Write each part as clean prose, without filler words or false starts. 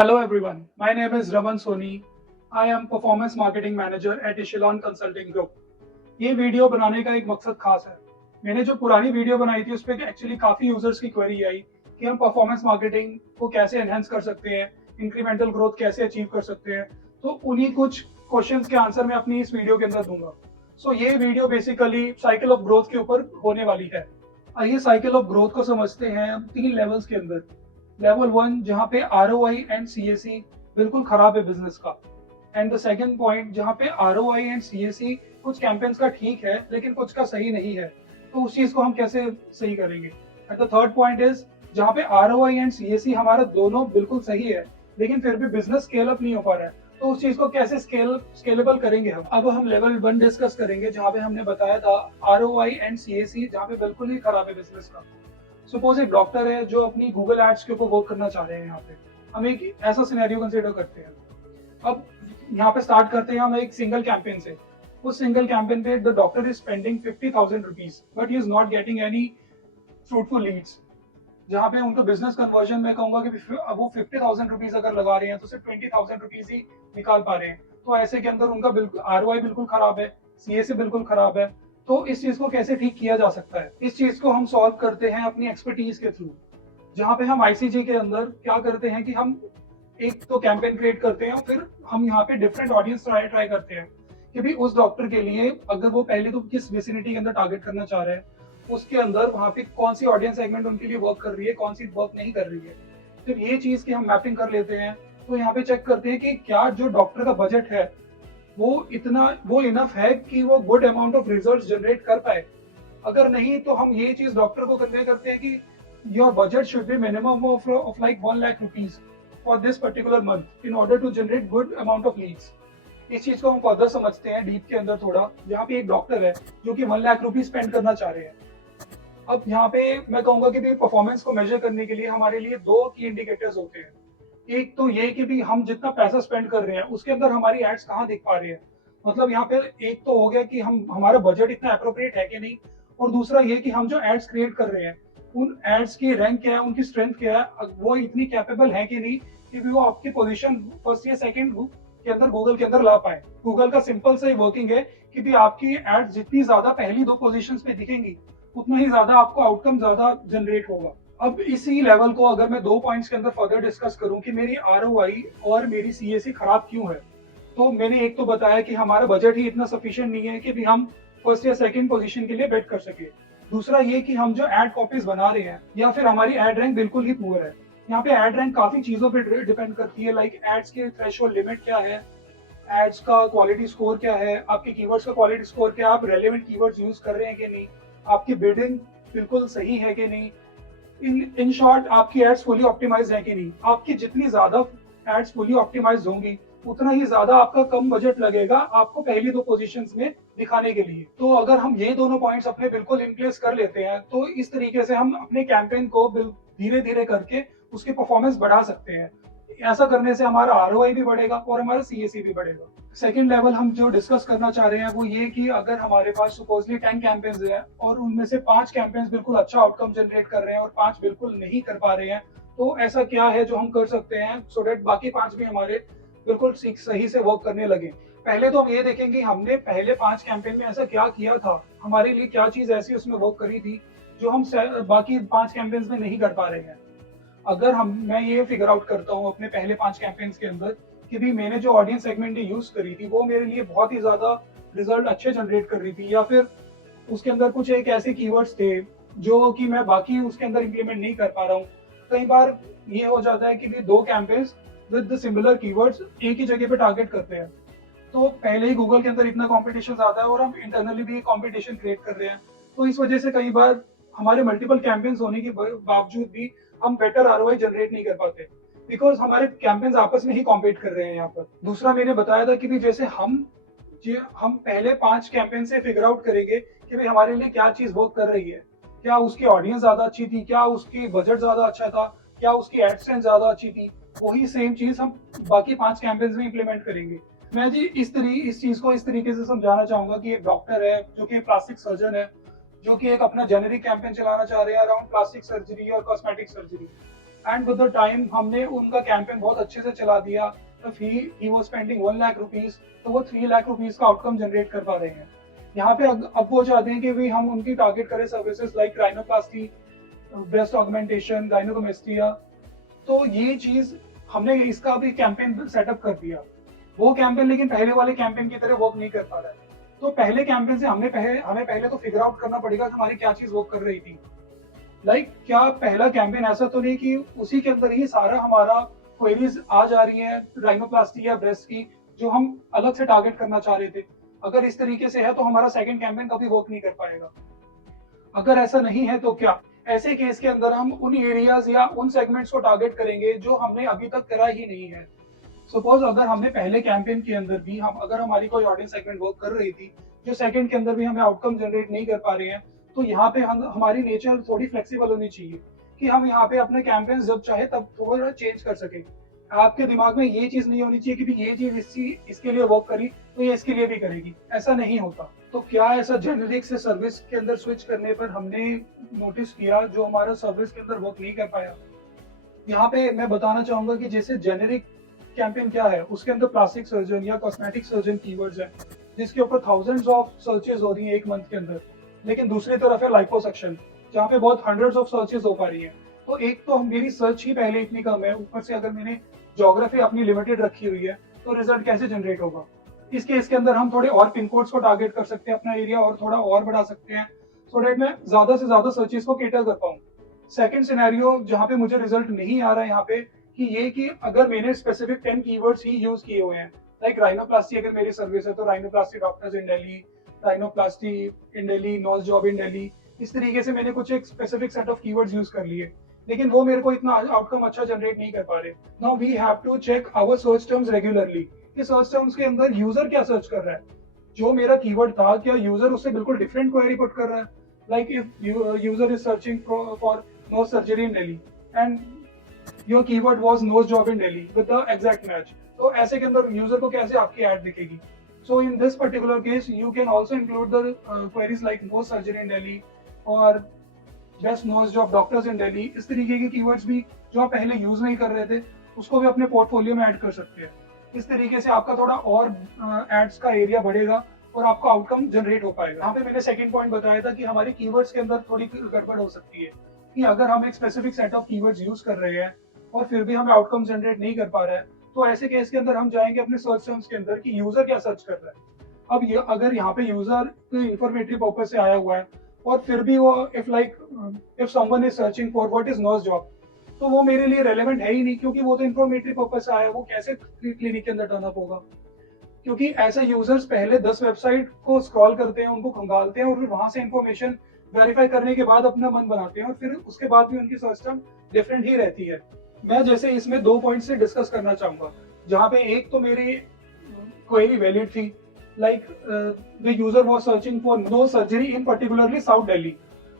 Hello everyone, my name is Raman Soni. I am Performance Marketing Manager at Echelon Consulting Group. ये video बनाने का एक मकसद खास है। मैंने जो पुरानी वीडियो बनाई थी उस पर एक्चुअली काफ़ी यूजर्स की क्वेरी आई कि हम परफॉर्मेंस मार्केटिंग को कैसे एनहेंस कर सकते हैं, इंक्रीमेंटल ग्रोथ कैसे अचीव कर सकते हैं। तो उन्हीं कुछ क्वेश्चंस के आंसर मैं अपनी इस वीडियो के अंदर दूंगा। ये video basically cycle of growth के ऊपर होने वाली है। आइए साइकिल ऑफ ग्रोथ को समझते हैं हम 3 लेवल्स के अंदर। लेवल 1 जहाँ पे ROI एंड CAC बिल्कुल खराब है बिजनेस का, एंड द सेकंड पॉइंट जहाँ पे ROI एंड CAC कुछ कैंपेन्स का ठीक है लेकिन कुछ का सही नहीं है, तो उस चीज को हम कैसे सही करेंगे। And the third point is जहाँ पे ROI एंड CAC हमारा दोनों बिल्कुल सही है लेकिन फिर भी बिजनेस स्केल अप नहीं हो पा रहा है, तो उस चीज को कैसे स्केलेबल करेंगे हम। अब हम लेवल 1 डिस्कस करेंगे जहाँ पे हमने बताया था ROI एंड CAC जहाँ पे बिल्कुल ही खराब है बिजनेस का। सपोज एक डॉक्टर है जो अपनी गूगल एड्स के ऊपर वर्क करना चाह रहे हैं। यहाँ पे हम एक ऐसा सिनेरियो कंसीडर करते हैं। अब यहाँ पे स्टार्ट करते हैं हम एक सिंगल कैंपेन से। उस सिंगल कैंपेन पे the doctor is spending 50,000 rupees but he is not getting any fruitful leads. जहाँ पे उनका बिजनेस कन्वर्जन मैं कहूंगा कि वो 50,000 रुपीज अगर लगा रहे हैं तो सिर्फ 20,000 रुपीज ही निकाल पा रहे हैं। तो ऐसे के अंदर उनका बिल्कुल ROI बिल्कुल खराब है, CAC बिल्कुल खराब है। तो इस चीज को कैसे ठीक किया जा सकता है, इस चीज को हम सॉल्व करते हैं अपनी एक्सपर्टीज के थ्रू। जहाँ पे हम ICG के अंदर क्या करते हैं कि हम एक तो कैंपेन क्रिएट करते हैं और फिर हम यहाँ पे डिफरेंट ऑडियंस ट्राई करते हैं कि भी उस डॉक्टर के लिए अगर वो पहले तो किस विसिनिटी के अंदर टारगेट करना चाह रहे हैं, उसके अंदर वहाँ पे कौन सी ऑडियंस सेगमेंट उनके लिए वर्क कर रही है, कौन सी वर्क नहीं कर रही है। फिर ये चीज की हम मैपिंग कर लेते हैं। तो यहाँ पे चेक करते हैं कि क्या जो डॉक्टर का बजट है वो इनफ है कि वो good amount of results generate कर पाए। अगर नहीं तो हम ये चीज डॉक्टर को कन्वे करते हैं कि your budget should be minimum of like 1 lakh rupees for this particular month in order to generate good amount of leads. इस चीज को हम फर्दर समझते हैं डीप के अंदर थोड़ा। यहाँ पे एक डॉक्टर है जो कि 1 लाख रुपीज स्पेंड करना चाह रहे हैं। अब यहाँ पे मैं कहूंगा कि भी परफॉर्मेंस को मेजर करने के लिए हमारे लिए 2 की इंडिकेटर्स होते हैं। एक तो ये कि भी हम जितना पैसा स्पेंड कर रहे हैं उसके अंदर हमारी एड्स कहाँ दिख पा रही है। मतलब यहाँ पे एक तो हो गया कि हम हमारा बजट इतना अप्रोप्रिएट है कि नहीं, और दूसरा ये कि हम जो एड्स क्रिएट कर रहे हैं उन एड्स की रैंक क्या है, उनकी स्ट्रेंथ क्या है, वो इतनी कैपेबल है कि नहीं कि भी वो आपकी पोजीशन फर्स्ट या सेकंड के अंदर गूगल के अंदर ला पाए। गूगल का सिंपल से वर्किंग है कि भी आपकी एड्स जितनी ज्यादा पहली 2 पोजीशंस पे दिखेंगी उतना ही ज्यादा आपको आउटकम ज्यादा जनरेट होगा। अब इसी लेवल को अगर मैं 2 पॉइंट्स के अंदर फर्दर डिस्कस करूं कि मेरी ROI और मेरी CAC खराब क्यों है, तो मैंने एक तो बताया कि हमारा बजट ही इतना सफिशिएंट नहीं है कि भी हम फर्स्ट या सेकंड पोजीशन के लिए बेट कर सके। दूसरा ये कि हम जो एड कॉपीज बना रहे हैं या फिर हमारी एड रैंक बिल्कुल ही पुअर है। यहाँ पे एड रैंक काफी चीजों पे डिपेंड करती है, लाइक एड्स की थ्रेशोल्ड लिमिट क्या है, एड्स का क्वालिटी स्कोर क्या है, आपके कीवर्ड्स का क्वालिटी स्कोर क्या है, आप रेलेवेंट कीवर्ड्स यूज कर रहे हैं कि नहीं, आपकी बिडिंग बिल्कुल सही है कि नहीं, इन शॉर्ट आपकी एड्स फुली ऑप्टिमाइज है कि नहीं। आपकी जितनी ज्यादा एड्स फुली ऑप्टिमाइज होंगी उतना ही ज्यादा आपका कम बजट लगेगा आपको पहली 2 पोजीशंस में दिखाने के लिए। तो अगर हम ये दोनों पॉइंट्स अपने बिल्कुल इन प्लेस कर लेते हैं तो इस तरीके से हम अपने कैंपेन को धीरे धीरे करके उसकी परफॉर्मेंस बढ़ा सकते हैं। ऐसा करने से हमारा ROI भी बढ़ेगा और हमारा CAC भी बढ़ेगा। सेकेंड लेवल हम जो डिस्कस करना चाह रहे हैं वो ये कि अगर हमारे पास सपोजली 10 कैंपेन्स हैं और उनमें से 5 कैंपेन्स बिल्कुल अच्छा आउटकम जनरेट कर रहे हैं और 5 बिल्कुल नहीं कर पा रहे हैं, तो ऐसा क्या है जो हम कर सकते हैं सो डेट बाकी 5 भी हमारे बिल्कुल सही से वर्क करने लगे। पहले तो हम ये देखेंगे हमने पहले 5 कैंपेन में ऐसा क्या किया था, हमारे लिए क्या चीज ऐसी उसमें वर्क करी थी जो हम बाकी 5 कैंपेन्स में नहीं कर पा रहे हैं। अगर मैं ये फिगर आउट करता हूँ अपने पहले 5 कैंपेन्स के अंदर कि भी मैंने जो ऑडियंस सेगमेंट यूज करी थी वो मेरे लिए बहुत ही ज्यादा रिजल्ट अच्छे जनरेट कर रही थी, या फिर उसके अंदर कुछ एक ऐसे कीवर्ड्स थे जो कि मैं बाकी उसके अंदर इंप्लीमेंट नहीं कर पा रहा हूँ। कई बार ये हो जाता है कि भी 2 कैंपेन्स विद सिमिलर कीवर्ड्स एक ही जगह पे टारगेट करते हैं, तो पहले ही गूगल के अंदर इतना कंपटीशन आता है और हम इंटरनली भी कंपटीशन क्रिएट कर रहे हैं। तो इस वजह से कई बार हमारे मल्टीपल कैंपेन्स होने के बावजूद भी हम बेटर ROI जनरेट नहीं कर पाते बिकॉज हमारे कैंपेन्स आपस में ही कॉम्पीट कर रहे हैं यहाँ पर। दूसरा मैंने बताया था कि भी जैसे हम पहले 5 कैंपेन से फिगर आउट करेंगे कि भाई हमारे लिए क्या चीज वर्क कर रही है, क्या उसकी ऑडियंस ज्यादा अच्छी थी, क्या उसकी बजट ज्यादा अच्छा था, क्या उसकी एड स्ट्रेंथ ज्यादा अच्छी थी, वही सेम चीज हम बाकी 5 कैंपेन्स में इंप्लीमेंट करेंगे। मैं जी इस चीज को इस तरीके से समझाना चाहूंगा कि एक डॉक्टर है जो कि प्लास्टिक सर्जन है जो कि एक अपना जेनेरिक कैंपेन चलाना चाह रहे हैं अराउंड प्लास्टिक सर्जरी और cosmetic surgery. And with the time हमने उनका कैंपेन बहुत अच्छे से चला दिया। If he was spending 1 lakh rupees, तो वो 3 लाख रुपीस का आउटकम जनरेट कर पा रहे हैं। यहाँ पे अब वो चाहते हैं कि भी हम उनकी टारगेट करें services like rhinoplasty, breast augmentation, gynaecomastia. तो ये चीज हमने इसका भी कैंपेन सेटअप कर दिया। वो कैंपेन लेकिन पहले वाले कैंपेन की तरह वर्क नहीं कर पा रहा है। तो पहले कैंपेन से हमें पहले तो फिगर आउट करना पड़ेगा कि हमारी क्या चीज वर्क कर रही थी। क्या पहला कैंपेन ऐसा तो नहीं कि उसी के अंदर ही सारा हमारा क्वेरीज आ जा रही है राइनोप्लास्टी या ब्रेस्ट की, जो हम अलग से टारगेट करना चाह रहे थे। अगर इस तरीके से है तो हमारा सेकंड कैंपेन कभी वर्क नहीं कर पाएगा। अगर ऐसा नहीं है तो क्या, ऐसे केस के अंदर हम उन एरियाज या उन सेगमेंट्स को टारगेट करेंगे जो हमने अभी तक करा ही नहीं है। सपोज अगर हमने पहले कैंपेन के अंदर भी अगर हमारी कोई ऑडियंस सेगमेंट वर्क कर रही थी, जो सेकंड के अंदर भी हमें आउटकम जनरेट नहीं कर पा रहे हैं, तो यहाँ पे हमारी नेचर थोड़ी फ्लेक्सिबल होनी चाहिए कि हम यहाँ पे अपने कैंपेन जब चाहे तब थोड़ा चेंज कर सके। आपके दिमाग में ये चीज नहीं होनी चाहिए कि ये चीज इसके लिए वर्क करी तो ये इसके लिए भी करेगी, ऐसा नहीं होता। तो क्या ऐसा जेनेरिक से सर्विस के अंदर स्विच करने पर हमने नोटिस किया जो हमारा सर्विस के अंदर वर्क नहीं कर पाया? यहाँ पे मैं बताना चाहूंगा कि जैसे जेनेरिक कैंपेन क्या है, उसके अंदर प्लास्टिक सर्जन या कॉस्मेटिक सर्जन कीवर्ड्स हैं, जिसके ऊपर थाउजेंड्स ऑफ सर्चेज हो रही हैं एक मंथ के अंदर। लेकिन दूसरी तरफ है लाइपोसक्शन, जहाँ पे बहुत हंड्रेड्स ऑफ सर्चेज हो पा रही हैं। तो एक तो मेरी सर्च ही पहले इतनी कम है, ऊपर से अगर मैंने ज्योग्राफी अपनी लिमिटेड रखी हुई है, तो रिजल्ट कैसे जनरेट होगा? इस केस के अंदर हम थोड़े और पिन कोड्स को टारगेट कर सकते हैं, अपना एरिया और थोड़ा और बढ़ा सकते हैं, सो डेट मैं ज्यादा से ज्यादा सर्चेस को केटर कर पाऊँ। सेकंड सिनेरियो जहाँ पे मुझे रिजल्ट नहीं आ रहा है यहाँ पे, कि अगर मैंने स्पेसिफिक 10 कीवर्ड्स ही यूज किए हुए हैं, लाइक राइनोप्लास्टी अगर मेरी सर्विस है तो rhinoplasty doctors in Delhi, rhinoplasty in Delhi, nose job in Delhi, इस तरीके से मैंने कुछ एक specific set of keywords use कर लिए, लेकिन वो मेरे को इतना आउटकम अच्छा जनरेट नहीं कर पा रहे। Now we have to check our search terms regularly कि सर्च टर्म्स के अंदर यूजर क्या सर्च कर रहा है। जो मेरा कीवर्ड था, क्या यूजर उससे बिल्कुल डिफरेंट क्वेरी पुट कर रहा है? Like if user is searching for knows surgery in Delhi and your keyword was nose job in Delhi with the exact match, तो ऐसे के अंदर यूजर को कैसे आपकी एड दिखेगी? So in this particular case you can also include the queries like nose surgery in Delhi और best nose job doctors in Delhi. इस तरीके के कीवर्ड्स भी जो आप पहले यूज नहीं कर रहे थे, उसको भी अपने पोर्टफोलियो में ऐड कर सकते हैं। इस तरीके से आपका थोड़ा और एड्स का एरिया बढ़ेगा और आपका आउटकम जनरेट हो पाएगा। यहाँ पे मैंने सेकंड पॉइंट बताया था कि हमारी कीवर्ड्स के अंदर थोड़ी गड़बड़ हो सकती है, कि अगर हम एक specific set of keywords use कर रहे हैं और फिर भी हमें आउटकम जनरेट नहीं कर पा रहा है, तो ऐसे केस के अंदर हम जाएंगे अपने सर्च टर्म्स के अंदर कि यूजर क्या सर्च कर रहा है। अब ये अगर यहाँ पे यूजर इंफॉर्मेटिव पर्पज से आया हुआ है और फिर भी वो if someone is searching for what is nurse job, तो वो मेरे लिए रेलेवेंट है ही नहीं, क्योंकि वो तो इंफॉर्मेटिव पर्पज से आया है, वो कैसे क्लिनिक के अंदर टर्न अप होगा? क्योंकि ऐसे यूजर्स पहले 10 वेबसाइट को स्क्रॉल करते हैं, उनको खंगालते हैं और फिर वहां से इंफॉर्मेशन वेरीफाई करने के बाद अपना मन बनाते हैं, और फिर उसके बाद भी उनकी सर्च टर्म डिफरेंट ही रहती है। मैं जैसे इसमें 2 पॉइंट से डिस्कस करना चाहूंगा, जहाँ पे एक तो मेरी क्वेरी वैलिड थी, like the user was searching for no surgery in particularly South Delhi.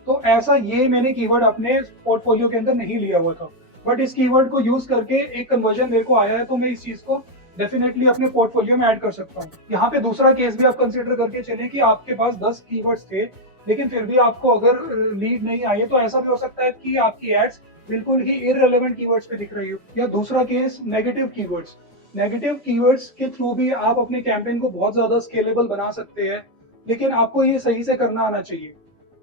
तो ऐसा ये मैंने कीवर्ड अपने पोर्टफोलियो के अंदर नहीं लिया हुआ था, बट इस कीवर्ड को यूज करके एक कन्वर्जन मेरे को आया है, तो मैं इस चीज को डेफिनेटली अपने पोर्टफोलियो में ऐड कर सकता हूँ। यहाँ पे दूसरा केस भी आप कंसिडर करके चले कि आपके पास 10 कीवर्ड्स थे, लेकिन फिर भी आपको अगर लीड नहीं आई है, तो ऐसा भी हो सकता है कि आपकी एड्स बिल्कुल ही इररिलेवेंट कीवर्ड्स पे दिख रही हो। या दूसरा case negative keywords. Negative keywords के थ्रू भी आप अपने कैंपेन को बहुत ज्यादा स्केलेबल बना सकते हैं, लेकिन आपको ये सही से करना आना चाहिए।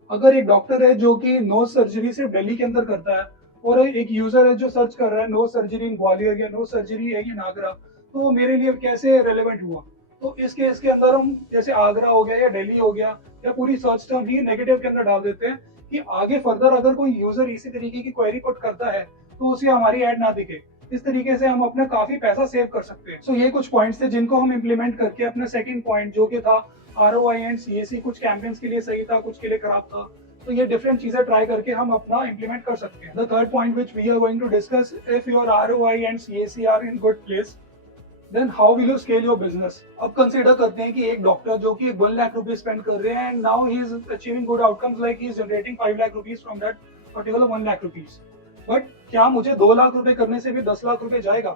अगर एक डॉक्टर है जो कि नोज सर्जरी सिर्फ दिल्ली के अंदर करता है, और एक यूजर है जो सर्च कर रहा है नोज सर्जरी इन ग्वालियर या नोज सर्जरी है ये नागरा, तो वो मेरे लिए कैसे रेलेवेंट हुआ? तो इस केस के अंदर हम जैसे आगरा हो गया या दिल्ली हो गया, या पूरी सर्च टर्म ही नेगेटिव के अंदर डाल देते हैं कि आगे फर्दर अगर कोई यूजर इसी तरीके की क्वेरी पुट करता है तो उसे हमारी एड ना दिखे। इस तरीके से हम अपना काफी पैसा सेव कर सकते हैं। सो ये कुछ पॉइंट्स थे जिनको हम इम्प्लीमेंट करके अपना सेकंड पॉइंट जो कि था ROI एंड CAC, कुछ कैंपेन्स के लिए सही था, कुछ के लिए खराब था, तो ये डिफरेंट चीजें ट्राई करके हम अपना इम्प्लीमेंट कर सकते हैं। The third point which we are going to discuss, if your ROI and CAC are in good place, then how will you scale your business. अब कंसीडर करते हैं कि एक डॉक्टर जो कि 1 लाख रुपीज स्पेंड कर रहे हैं and now he is achieving good outcomes, like he is generating 5 lakh rupees from that particular 1 lakh rupees. But क्या मुझे 2 लाख रुपए करने से भी 10 लाख रुपए जाएगा?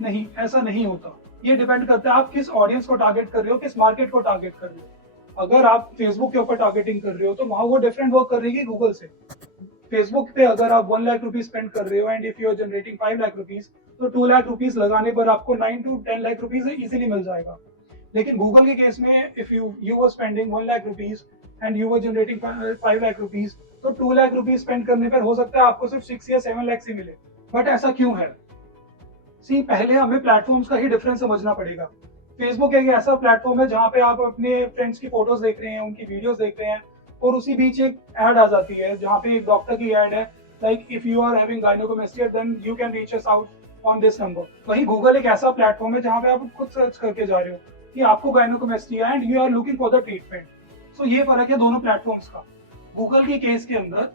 नहीं, ऐसा नहीं होता। ये डिपेंड करता है आप किस ऑडियंस को टारगेट कर रहे हो, किस मार्केट को टारगेट कर रहे हो। अगर आप फेसबुक के ऊपर टारगेटिंग कर रहे हो तो वहां वो डिफरेंट वर्क कर रही है गूगल से। फेसबुक पे अगर आप 1 लाख रुपीज स्पेंड कर रहे हो and if you are generating 5 lakh rupees, तो 2 लाख रुपीज लगाने पर आपको 9 to 10 लाख रुपीज इजीली मिल जाएगा। लेकिन गूगल के केस में if you were spending 1 lakh rupees and you were generating 5 lakh rupees, तो 2 लाख रुपीज स्पेंड करने पर हो सकता है आपको सिर्फ 6 या 7 लाख ही मिले। बट ऐसा क्यों है? सी, पहले हमें प्लेटफॉर्म्स का ही डिफरेंस समझना पड़ेगा। फेसबुक एक ऐसा प्लेटफॉर्म है जहाँ पे आप अपने फ्रेंड्स की फोटोज देख रहे हैं, उनकी वीडियोस देख रहे हैं, और उसी बीच एक ऐड आ जाती है जहाँ पे एक डॉक्टर की ऐड है, like if you are having gynecomastia then you can reach us out on this number. वहीं गूगल एक ऐसा प्लेटफॉर्म है जहाँ पे आप खुद सर्च करके जा रहे हो कि आपको gynaecomastia and you are looking for the treatment. So ये फर्क है दोनों प्लेटफॉर्म्स का। गूगल के केस के अंदर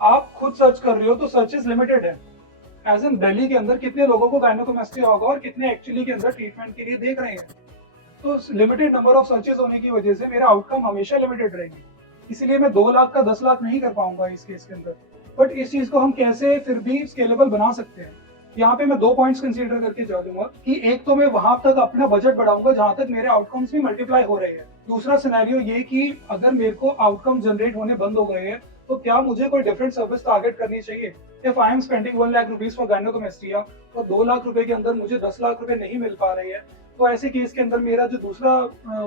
आप खुद सर्च कर रहे हो तो सर्चेस लिमिटेड है। एज इन दिल्ली के अंदर कितने लोगों को गायनेकोमेस्टिया होगा और कितने एक्चुअली के अंदर ट्रीटमेंट के लिए देख रहे हैं। तो लिमिटेड नंबर ऑफ सर्चेस होने की वजह से मेरा आउटकम हमेशा लिमिटेड रहेगी। इसीलिए मैं 2 लाख का 10 लाख नहीं कर पाऊंगा इस केस के अंदर। बट इस चीज को हम कैसे फिर भी स्केलेबल बना सकते हैं, यहाँ पे मैं 2 पॉइंट्स कंसीडर करके चलूंगा कि एक तो मैं वहां तक अपना बजट बढ़ाऊंगा जहां तक मेरे आउटकम्स भी मल्टीप्लाई हो रहे हैं। दूसरा सिनेरियो ये कि अगर मेरे को आउटकम जनरेट होने बंद हो गए हैं तो क्या मुझे कोई डिफरेंट सर्विस टारगेट करनी चाहिए। If I am spending 1 lakh rupees for gynaecomastia और 2 लाख रुपए के अंदर मुझे 10 लाख रुपए नहीं मिल पा रहे हैं, तो ऐसे केस के अंदर मेरा जो दूसरा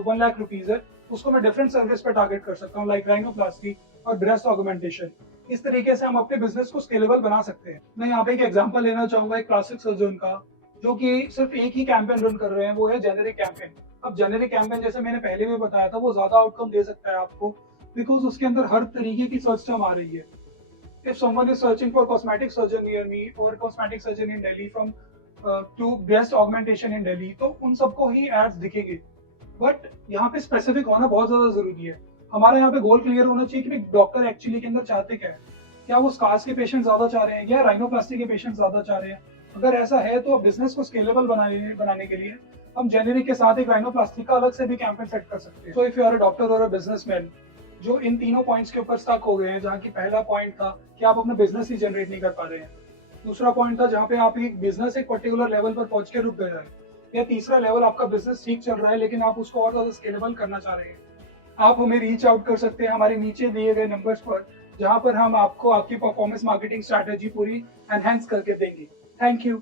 1 लाख रुपीज है उसको मैं डिफरेंट सर्विस पे टारगेट कर सकता हूँ, लाइक राइनोप्लास्टी और ब्रेस्ट ऑगमेंटेशन। इस तरीके से हम अपने बिजनेस को स्केलेबल बना सकते हैं। मैं यहाँ पे एक एग्जांपल लेना चाहूंगा एक प्लास्टिक सर्जन का, जो कि सिर्फ एक ही कैंपेन रन कर रहे हैं, वो है जेनेरिक कैंपेन। अब जेनेरिक कैंपेन जैसे मैंने पहले भी बताया था वो ज्यादा आउटकम दे सकता है आपको, बिकॉज उसके अंदर हर तरीके की सर्च टर्म आ रही है। If someone is searching for cosmetic surgeon near me or cosmetic surgeon in Delhi from to breast augmentation in Delhi, तो उन सबको ही एड्स दिखेंगे। बट यहाँ पे स्पेसिफिक होना बहुत ज्यादा जरूरी है। हमारा यहाँ पे गोल क्लियर होना चाहिए कि डॉक्टर एक्चुअली के अंदर चाहते क्या है। क्या वो स्कार्स के पेशेंट ज्यादा चाह रहे हैं या राइनोप्लास्टी के पेशेंट ज्यादा चाह रहे हैं? अगर ऐसा है तो बिजनेस को स्केलेबल बनाने के लिए हम जेनेरिक के साथ एक राइनोप्लास्टी का अलग से भी कैंपेन सेट कर सकते हैं। So if you are a doctor or a businessman जो इन तीनों पॉइंट्स के ऊपर स्टक हो गए हैं, जहाँ की पहला पॉइंट था कि आप अपना बिजनेस ही जनरेट नहीं कर पा रहे हैं, दूसरा पॉइंट था जहाँ पे आप एक बिजनेस एक पर्टिकुलर लेवल पर पहुंच के रुक गए हैं, या तीसरा लेवल आपका बिजनेस ठीक चल रहा है लेकिन आप उसको और ज्यादा स्केलेबल करना चाह रहे हैं, आप हमें रीच आउट कर सकते हैं हमारे नीचे दिए गए नंबर्स पर, जहाँ पर हम आपको आपकी परफॉर्मेंस मार्केटिंग स्ट्रैटेजी पूरी एनहेंस करके देंगे। Thank you.